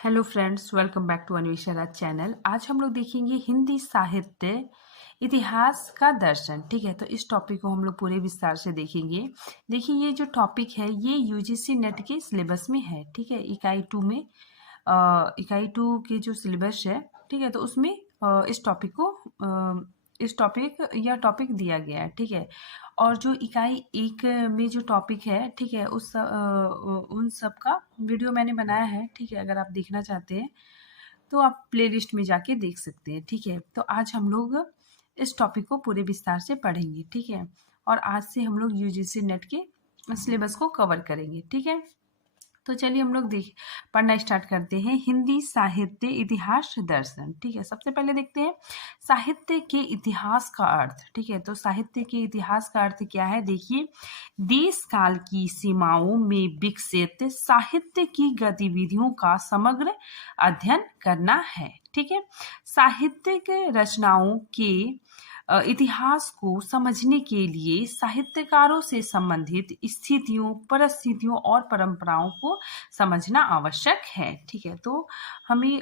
Hello friends, welcome back to Anvesha Raj channel. आज हम लोग देखेंगे हिंदी साहित्य इतिहास का दर्शन। ठीक है, तो इस टॉपिक को हम लोग पूरे विस्तार से देखेंगे। देखिए, ये जो टॉपिक है ये यूजीसी नेट के सिलेबस में है। ठीक है, इकाई 2 में इकाई 2 के जो सिलेबस है, ठीक है, तो उसमें इस टॉपिक या टॉपिक दिया गया है। ठीक है, और जो इकाई 1 में जो टॉपिक है, ठीक है, उन सब का वीडियो मैंने बनाया है। ठीक है, अगर आप देखना चाहते हैं तो आप प्लेलिस्ट में जाके देख सकते हैं। ठीक है, तो आज हम लोग इस टॉपिक को पूरे विस्तार से पढ़ेंगे। ठीक है, और आज से हम लोग यूजीसी नेट के सिलेबस को कवर करेंगे। ठीक है, तो चलिए हम लोग देख पढ़ना स्टार्ट करते हैं। हिंदी साहित्य इतिहास दर्शन। ठीक है, सबसे पहले देखते हैं साहित्य के इतिहास का अर्थ। ठीक है, तो साहित्य के इतिहास का अर्थ क्या है? देखिए, देश काल की सीमाओं में विकसित साहित्य की गतिविधियों का समग्र अध्ययन करना है। ठीक है, साहित्यिक रचनाओं के इतिहास को समझने के लिए साहित्यकारों से संबंधित स्थितियों, परिस्थितियों और परंपराओं को समझना आवश्यक है। ठीक है, तो हमें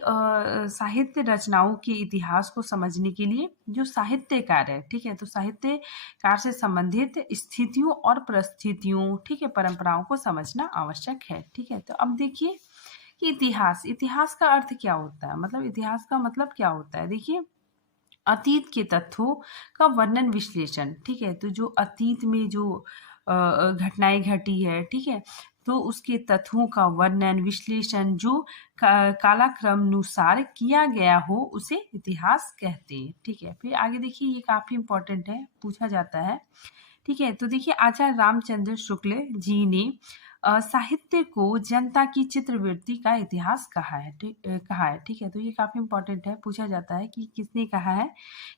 साहित्य रचनाओं के इतिहास को समझने के लिए जो साहित्यकार है, ठीक है, तो साहित्यकार से संबंधित स्थितियों और परिस्थितियों, ठीक है, परंपराओं को समझना आवश्यक है। ठीक है, तो अब देखिए कि इतिहास का अर्थ क्या होता है, मतलब इतिहास का मतलब क्या होता है। देखिए, अतीत के तथ्यों का वर्णन विश्लेषण। ठीक है, तो जो अतीत में जो घटनाएं घटी है, ठीक है, तो उसके तथ्यों का वर्णन विश्लेषण जो कालाक्रमानुसार किया गया हो उसे इतिहास कहते हैं। ठीक है, फिर आगे देखिए, ये काफी इंपॉर्टेंट है, पूछा जाता है। ठीक है, तो देखिए, आचार्य रामचंद्र शुक्ल जी ने साहित्य को जनता की चित्रवृत्ति का इतिहास कहा है। ठीक है, तो ये काफी इंपॉर्टेंट है, पूछा जाता है कि किसने कहा है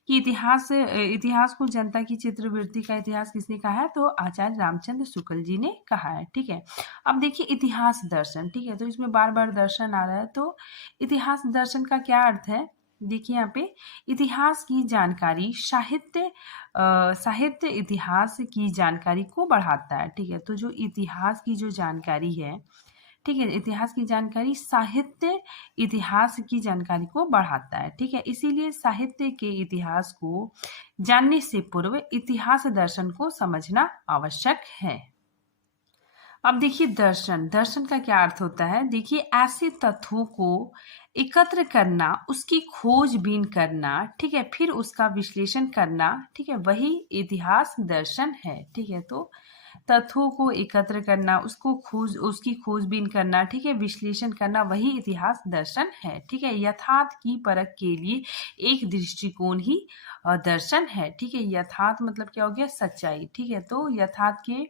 कि इतिहास को जनता की चित्रवृत्ति का इतिहास किसने कहा है, तो आचार्य रामचंद्र शुक्ल जी ने कहा है। ठीक है, अब देखिए इतिहास दर्शन। ठीक है, तो इसमें बार बार दर्शन आ रहा है, तो इतिहास दर्शन का क्या अर्थ है? देखिए, यहाँ पे इतिहास की जानकारी साहित्य इतिहास की जानकारी को बढ़ाता है। ठीक है, तो जो इतिहास की जो जानकारी है, ठीक है, इतिहास की जानकारी साहित्य इतिहास की जानकारी को बढ़ाता है। ठीक है, इसीलिए साहित्य के इतिहास को जानने से पूर्व इतिहास दर्शन को समझना आवश्यक है। अब देखिए, दर्शन का क्या अर्थ होता है? देखिए, ऐसे तथ्यों को एकत्र करना, उसकी खोजबीन करना, ठीक है, फिर उसका विश्लेषण करना, ठीक है, वही इतिहास दर्शन है। ठीक है, तो तथ्यों को एकत्र करना, उसकी खोजबीन करना, ठीक है, विश्लेषण करना, वही इतिहास दर्शन है। ठीक है, यथार्थ की परख के लिए एक दृष्टिकोण ही दर्शन है। ठीक है, यथार्थ मतलब क्या हो गया? सच्चाई। ठीक है, तो यथार्थ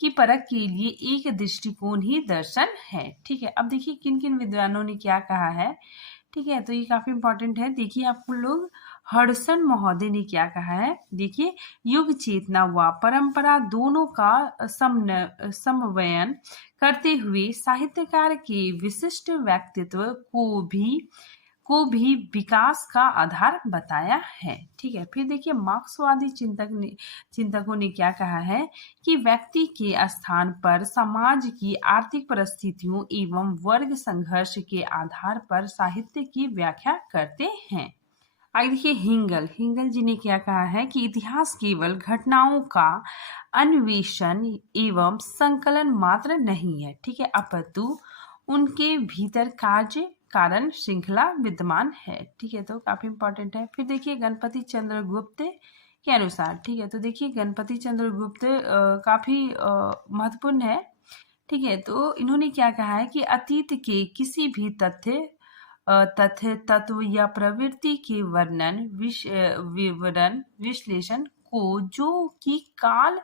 की परख के लिए एक दृष्टिकोण ही दर्शन है। ठीक है, अब देखिए किन किन विद्वानों ने क्या कहा है। ठीक है, तो ये काफी इंपॉर्टेंट है। देखिए, आपको लोग हडसन महोदय ने क्या कहा है? देखिए, युग चेतना व परंपरा दोनों का समन्वयन करते हुए साहित्यकार के विशिष्ट व्यक्तित्व को भी विकास का आधार बताया है। ठीक है, फिर देखिए, मार्क्सवादी चिंतकों ने क्या कहा है कि व्यक्ति के स्थान पर समाज की आर्थिक परिस्थितियों एवं वर्ग संघर्ष के आधार पर साहित्य की व्याख्या करते हैं। आगे देखिए, हिंगल जी ने क्या कहा है कि इतिहास केवल घटनाओं का अन्वेषण एवं संकलन मात्र नहीं है। ठीक है, अपितु उनके भीतर कार्य कारण श्रृंखला विद्यमान है। ठीक है, तो काफी इंपॉर्टेंट है। फिर देखिए, गणपति चंद्र गुप्त के अनुसार, ठीक है, तो देखिए गणपति चंद्र गुप्त काफी महत्वपूर्ण है। ठीक है, तो इन्होंने क्या कहा है कि अतीत के किसी भी तथ्य तत्व या प्रवृत्ति के विवरण विश्लेषण को जो कि काल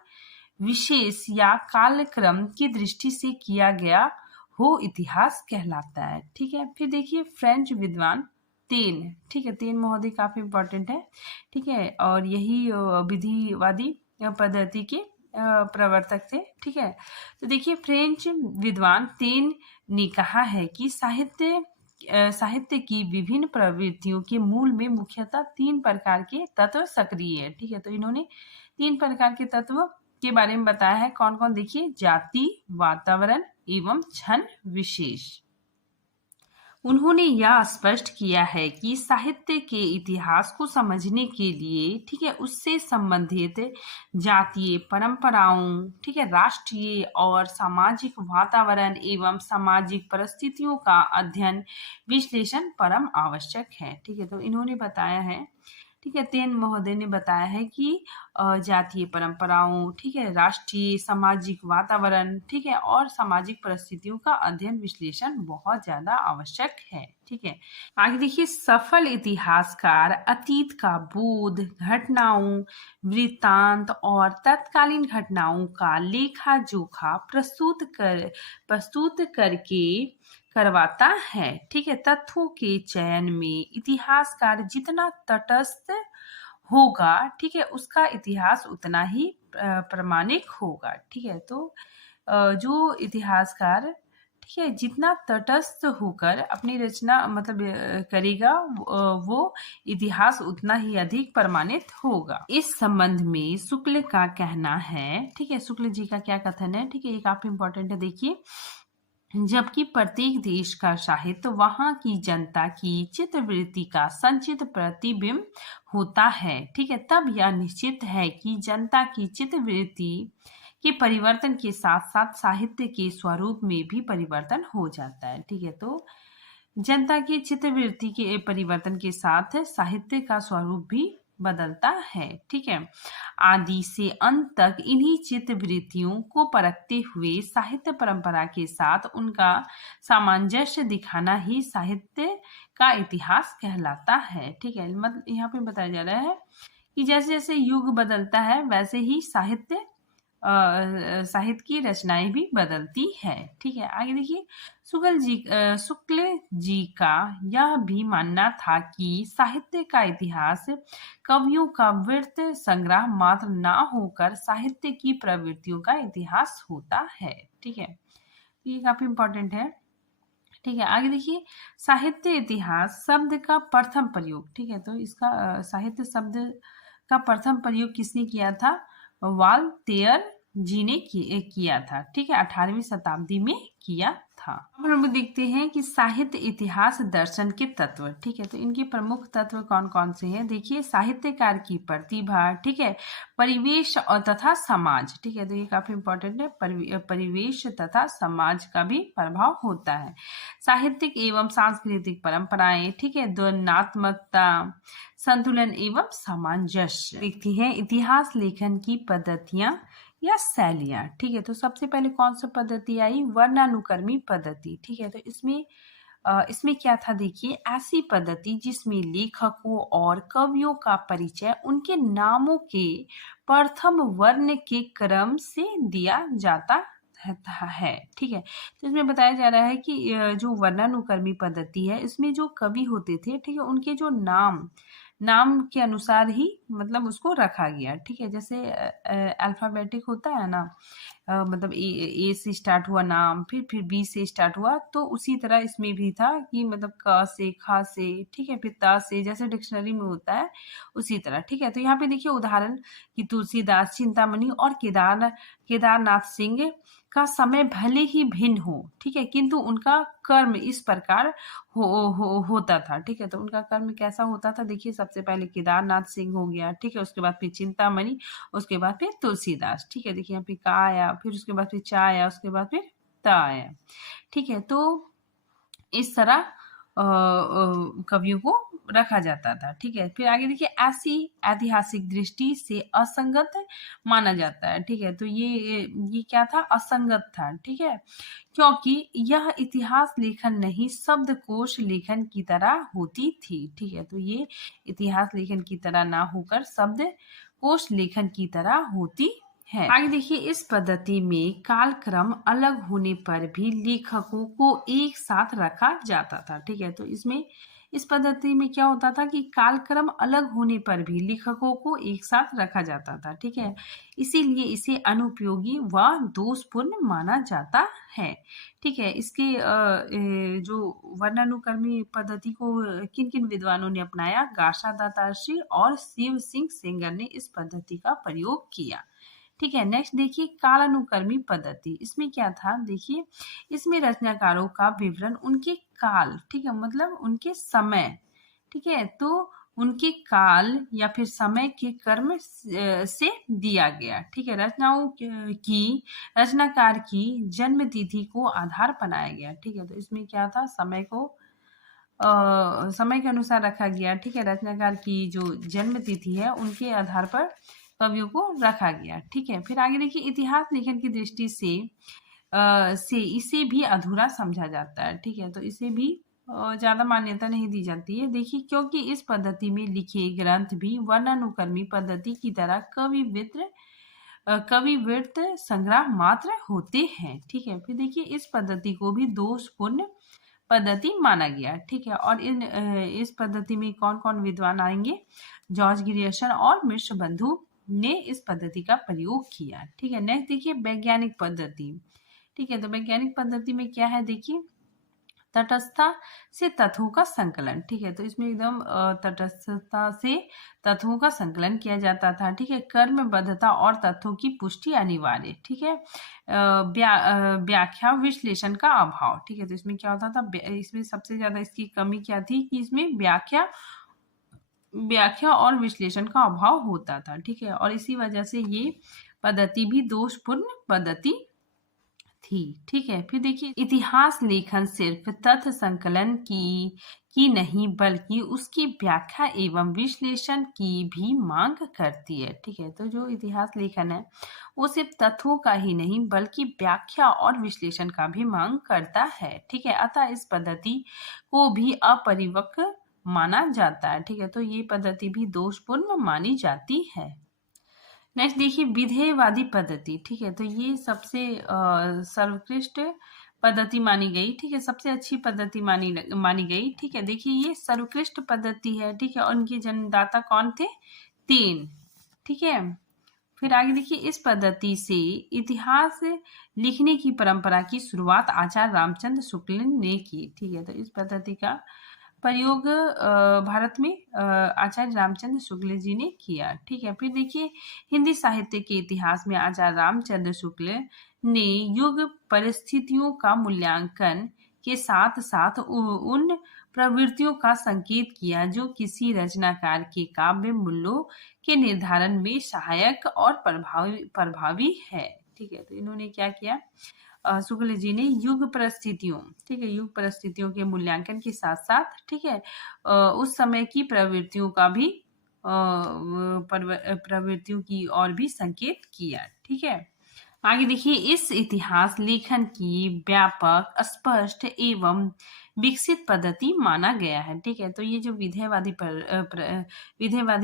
विशेष या कालक्रम की दृष्टि से किया गया हो इतिहास कहलाता है। ठीक है, फिर देखिए, फ्रेंच विद्वान तेन, ठीक है, तेन महोदय काफी इंपॉर्टेंट है। ठीक है, और यही विधिवादी पद्धति के प्रवर्तक थे। ठीक है, तो देखिए, फ्रेंच विद्वान तेन ने कहा है कि साहित्य की विभिन्न प्रवृत्तियों के मूल में मुख्यतः 3 प्रकार के तत्व सक्रिय है। ठीक है, तो इन्होंने 3 प्रकार के तत्व के बारे में बताया है। कौन कौन? देखिए, जाति, वातावरण एवं क्षण विशेष। उन्होंने यह स्पष्ट किया है कि साहित्य के इतिहास को समझने के लिए, ठीक है, उससे संबंधित जातीय परंपराओं, ठीक है, राष्ट्रीय और सामाजिक वातावरण एवं सामाजिक परिस्थितियों का अध्ययन विश्लेषण परम आवश्यक है। ठीक है, तो इन्होंने बताया है, ठीक है, तेन महोदय ने बताया है कि जातीय परंपराओं, ठीक है, राष्ट्रीय सामाजिक वातावरण, ठीक है, और सामाजिक परिस्थितियों का अध्ययन विश्लेषण बहुत ज्यादा आवश्यक है। ठीक है, आगे देखिए, सफल इतिहासकार अतीत का बोध, घटनाओं, वृत्तांत और तत्कालीन घटनाओं का लेखा जोखा प्रस्तुत करके करवाता है। ठीक है, तथ्यों के चयन में इतिहासकार जितना तटस्थ होगा, ठीक है, उसका इतिहास उतना ही प्रामाणिक होगा। ठीक है, तो जो इतिहासकार, ठीक है, जितना तटस्थ होकर अपनी रचना मतलब करेगा, वो इतिहास उतना ही अधिक प्रमाणित होगा। इस संबंध में शुक्ल का कहना है, ठीक है, शुक्ल जी का क्या कथन है, ठीक है, ये काफी इंपॉर्टेंट है। देखिए, जबकि प्रत्येक देश का साहित्य वहां की जनता की चित्तवृत्ति का संचित प्रतिबिंब होता है, ठीक है, तब यह निश्चित है कि जनता की चित्तवृत्ति के परिवर्तन के साथ साथ साहित्य के स्वरूप में भी परिवर्तन हो जाता है। ठीक है, तो जनता की चित्तवृत्ति के परिवर्तन के साथ साहित्य का स्वरूप भी बदलता है। ठीक है, आदि से अंत तक इन्हीं चित्तवृत्तियों को परखते हुए साहित्य परंपरा के साथ उनका सामंजस्य दिखाना ही साहित्य का इतिहास कहलाता है। ठीक है, मतलब यहाँ पे बताया जा रहा है कि जैसे जैसे युग बदलता है वैसे ही साहित्य की रचनाएं भी बदलती है। ठीक है, आगे देखिए, शुक्ल जी का यह भी मानना था कि साहित्य का इतिहास कवियों का वृत्त संग्रह मात्र ना होकर साहित्य की प्रवृत्तियों का इतिहास होता है। ठीक है, ये काफी इंपॉर्टेंट है। ठीक है, आगे देखिए, साहित्य इतिहास शब्द का प्रथम प्रयोग, ठीक है, तो इसका साहित्य शब्द का प्रथम प्रयोग किसने किया था? वाल्तेयर जी ने किया था। ठीक है, 18वीं शताब्दी में किया था। अब हम देखते हैं कि साहित्य इतिहास दर्शन के तत्व। ठीक है, तो इनके प्रमुख तत्व कौन कौन से हैं? देखिए, साहित्यकार की प्रतिभा, ठीक है, परिवेश और तथा समाज। ठीक है, तो ये काफी इंपॉर्टेंट है, परिवेश तथा समाज का भी प्रभाव होता है। साहित्यिक एवं सांस्कृतिक परंपराएं, ठीक है, ध्वन्यात्मकता, संतुलन एवं सामंजस्य। देखते हैं इतिहास लेखन की पद्धतियां या शैलियां। ठीक है, तो सबसे पहले कौन सी पद्धति आई? वर्णानुक्रमी पद्धति। ठीक है, तो इसमें क्या था? देखिए, ऐसी पद्धति जिसमें लेखकों और कवियों का परिचय उनके नामों के प्रथम वर्ण के क्रम से दिया जाता है। ठीक है, तो इसमें बताया जा रहा है कि जो वर्णानुक्रमी पद्धति है, इसमें जो कवि होते थे, ठीक है, उनके जो नाम के अनुसार ही मतलब उसको रखा गया। ठीक है, जैसे अल्फाबेटिक होता है ना, मतलब ए से स्टार्ट हुआ नाम, फिर बी से स्टार्ट हुआ, तो उसी तरह इसमें भी था कि मतलब क से, ख से, ठीक है, फिर त से, जैसे डिक्शनरी में होता है उसी तरह। ठीक है, तो यहाँ पे देखिए उदाहरण कि तुलसीदास, चिंतामणि और केदारनाथ सिंह का समय भले ही भिन्न हो, ठीक है, किंतु उनका कर्म इस प्रकार होता था। ठीक है, तो उनका कर्म कैसा होता था? देखिए, सबसे पहले केदारनाथ सिंह हो गया, ठीक है, उसके बाद फिर चिंतामणि, उसके बाद फिर तुलसीदास। ठीक है, देखिए यहाँ पे का आया, फिर उसके बाद फिर चा आया, उसके बाद फिर त आया। ठीक है, तो इस तरह कवियों को रखा जाता था। ठीक है, फिर आगे देखिए, ऐसी ऐतिहासिक दृष्टि से असंगत माना जाता है। ठीक है, तो ये क्या था? असंगत था। ठीक है, क्योंकि यह इतिहास लेखन नहीं शब्दकोश लेखन की तरह होती थी। ठीक है, तो ये इतिहास लेखन की तरह ना होकर शब्दकोश लेखन की तरह होती है। आगे देखिए, इस पद्धति में कालक्रम अलग होने पर भी लेखकों को एक साथ रखा जाता था। ठीक है, तो इस पद्धति में क्या होता था कि कालक्रम अलग होने पर भी लेखकों को एक साथ रखा जाता था। ठीक है, इसीलिए इसे अनुपयोगी व दोषपूर्ण माना जाता है। ठीक है, इसके जो वर्णानुक्रमी पद्धति को किन किन विद्वानों ने अपनाया? गासा दातारसी और शिव सिंह सेंगर ने इस पद्धति का प्रयोग किया। ठीक है। नेक्स्ट देखिए कालानुक्रमी पद्धति, इसमें क्या था देखिए, इसमें रचनाकारों का विवरण उनके काल, ठीक है, मतलब उनके समय, ठीक है, तो उनके काल या फिर समय के कर्म से दिया गया, ठीक है। रचनाओं की रचनाकार की जन्म तिथि को आधार बनाया गया, ठीक है, तो इसमें क्या था, समय को समय के अनुसार रखा गया, ठीक है। रचनाकार की जो जन्म तिथि है उनके आधार पर कवियों को रखा गया, ठीक है। फिर आगे देखिए इतिहास लेखन की दृष्टि से इसे भी अधूरा समझा जाता है, ठीक है, तो इसे भी ज्यादा मान्यता नहीं दी जाती है, देखिए, क्योंकि इस पद्धति में लिखे ग्रंथ भी वर्णानुक्रमी पद्धति की तरह कविवृत्त संग्रह मात्र होते हैं, ठीक है। फिर देखिए इस पद्धति को भी दोषपूर्ण पद्धति माना गया, ठीक है। और इस पद्धति में कौन कौन विद्वान आएंगे, जॉर्ज ग्रियर्सन और मिश्र बंधु ने इस पद्धति का प्रयोग किया, ठीक है। नेक्स्ट देखिए वैज्ञानिक पद्धति, ठीक है, तो वैज्ञानिक पद्धति में क्या है देखिए, तटस्थता से तत्वों का संकलन, ठीक है, तो इसमें एकदम तटस्थता से तत्वों का संकलन किया जाता था, ठीक है। कर्मबद्धता और तथ्यों की पुष्टि अनिवार्य, ठीक है। व्याख्या विश्लेषण का अभाव, ठीक है, तो इसमें क्या होता था, इसमें सबसे ज्यादा इसकी कमी क्या थी कि इसमें व्याख्या और विश्लेषण का अभाव होता था, ठीक है, और इसी वजह से ये पद्धति भी दोषपूर्ण पद्धति थी, ठीक है। फिर देखिए इतिहास लेखन सिर्फ तथ्य संकलन की नहीं बल्कि उसकी व्याख्या एवं विश्लेषण की भी मांग करती है, ठीक है। तो जो इतिहास लेखन है वो सिर्फ तथ्यों का ही नहीं बल्कि व्याख्या और विश्लेषण का भी मांग करता है, ठीक है। अतः इस पद्धति को भी अपरिपक्व माना जाता है, ठीक है, तो ये पद्धति भी दोषपूर्ण मानी जाती है। नेक्स्ट देखिए विधेयवादी पद्धति, ठीक है, तो ये सबसे सर्वोत्कृष्ट पद्धति मानी गई, ठीक है, सबसे अच्छी पद्धति मानी गई, ठीक है। देखिए ये सर्वोत्कृष्ट पद्धति है, ठीक है, और उनके जन्मदाता कौन थे, तेन, ठीक है। फिर आगे देखिए इस पद्धति से इतिहास लिखने की परंपरा की शुरुआत आचार्य रामचंद्र शुक्ल ने की, ठीक है, तो इस पद्धति का प्रयोग भारत में आचार्य रामचंद्र शुक्ल जी ने किया, ठीक है। फिर देखिए हिंदी साहित्य के इतिहास में आचार्य रामचंद्र शुक्ल ने युग परिस्थितियों का मूल्यांकन के साथ साथ उन प्रवृत्तियों का संकेत किया जो किसी रचनाकार के काव्य मूल्यों के निर्धारण में सहायक और प्रभावी है, ठीक है। तो इन्होंने क्या किया, शुक्ल जी ने युग परिस्थितियों, ठीक है, युग परिस्थितियों के मूल्यांकन के साथ साथ, ठीक है, उस समय की प्रवृत्तियों का भी प्रवृत्तियों की और भी संकेत किया, ठीक है। आगे देखिए इस इतिहास लेखन की व्यापक स्पष्ट एवं विकसित पद्धति माना गया है, ठीक है। तो ये जो विधेयवादी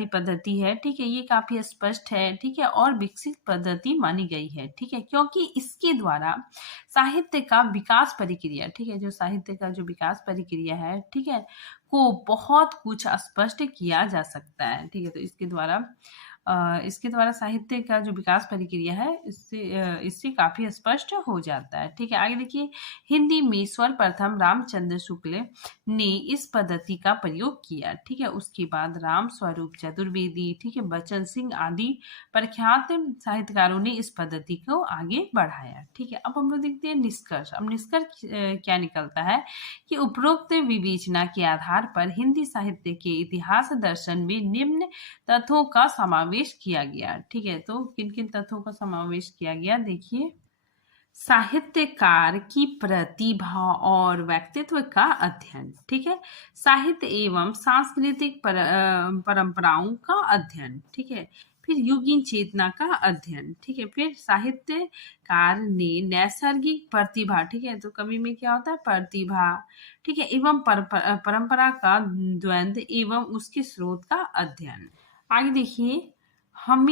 पद्धति है, ठीक है, ये काफी स्पष्ट है, ठीक है, और विकसित पद्धति मानी गई है, ठीक है, क्योंकि इसके द्वारा साहित्य का विकास प्रक्रिया, ठीक है, जो साहित्य का जो विकास प्रक्रिया है, ठीक है, को बहुत कुछ स्पष्ट किया जा सकता है, ठीक है। तो इसके द्वारा साहित्य का जो विकास प्रक्रिया है इससे काफी स्पष्ट हो जाता है, ठीक है। आगे देखिए हिंदी में सर्वप्रथम रामचंद्र शुक्ल ने इस पद्धति का प्रयोग किया, ठीक है, उसके बाद राम स्वरूप चतुर्वेदी, ठीक है, बचन सिंह आदि प्रख्यात साहित्यकारों ने इस पद्धति को आगे बढ़ाया, ठीक है। अब हम लोग देखते हैं निष्कर्ष। अब निष्कर्ष क्या निकलता है कि उपरोक्त विवेचना के आधार पर हिंदी साहित्य के इतिहास दर्शन में निम्न तथ्यों का समावेश किया गया, ठीक है। तो किन किन तथ्यों का समावेश किया गया देखिए, साहित्यकार की प्रतिभा और व्यक्तित्व का अध्ययन, ठीक है, साहित्य एवं सांस्कृतिक परंपराओं का अध्ययन, ठीक है, फिर युगीन चेतना का अध्ययन, ठीक है, फिर साहित्यकार ने नैसर्गिक प्रतिभा, ठीक है, तो कवि में क्या होता है, प्रतिभा, ठीक है, एवं परंपरा का द्वंद्व एवं उसके स्रोत का अध्ययन। आगे देखिए हम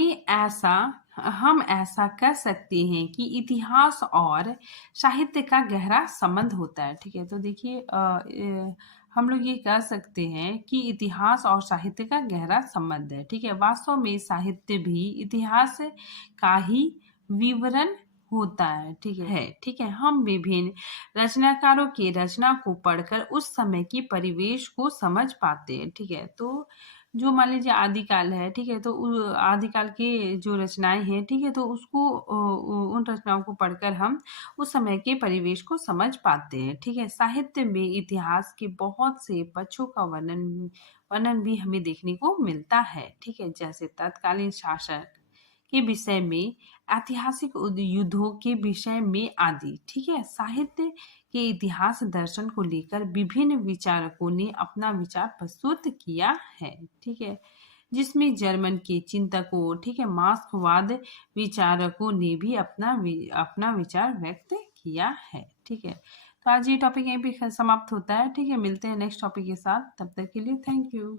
ऐसा कह सकते हैं कि इतिहास और साहित्य का गहरा संबंध होता है, ठीक है। तो देखिए हम लोग ये कह सकते हैं कि इतिहास और साहित्य का गहरा संबंध है, ठीक है। वास्तव में साहित्य भी इतिहास का ही विवरण होता है, ठीक है। हम विभिन्न रचनाकारों के रचना को पढ़कर उस समय की परिवेश को समझ पाते हैं, ठीक है। तो जो मान लीजिए आदिकाल है, ठीक है? तो आदिकाल के जो रचनाएँ हैं, ठीक है? तो उसको उन रचनाओं को पढ़कर हम उस समय के परिवेश को समझ पाते हैं, ठीक है? साहित्य में इतिहास के बहुत से पक्षों का वर्णन भी हमें देखने को मिलता है, ठीक है? जैसे तत्कालीन शासक के विषय में, ऐतिहासिक युद्धों के विषय में आदि, ठीक है? साहित्य के इतिहास दर्शन को लेकर विभिन्न विचारकों ने अपना विचार प्रस्तुत किया है, ठीक है? जिसमें जर्मन के चिंतकों, ठीक है, मार्क्सवाद विचारकों ने भी अपना विचार व्यक्त किया है, ठीक है? तो आज ये टॉपिक यहीं पे समाप्त होता है, ठीक है? मिलते हैं नेक्स्ट टॉपिक के साथ, तब तक के लिए थैंक यू।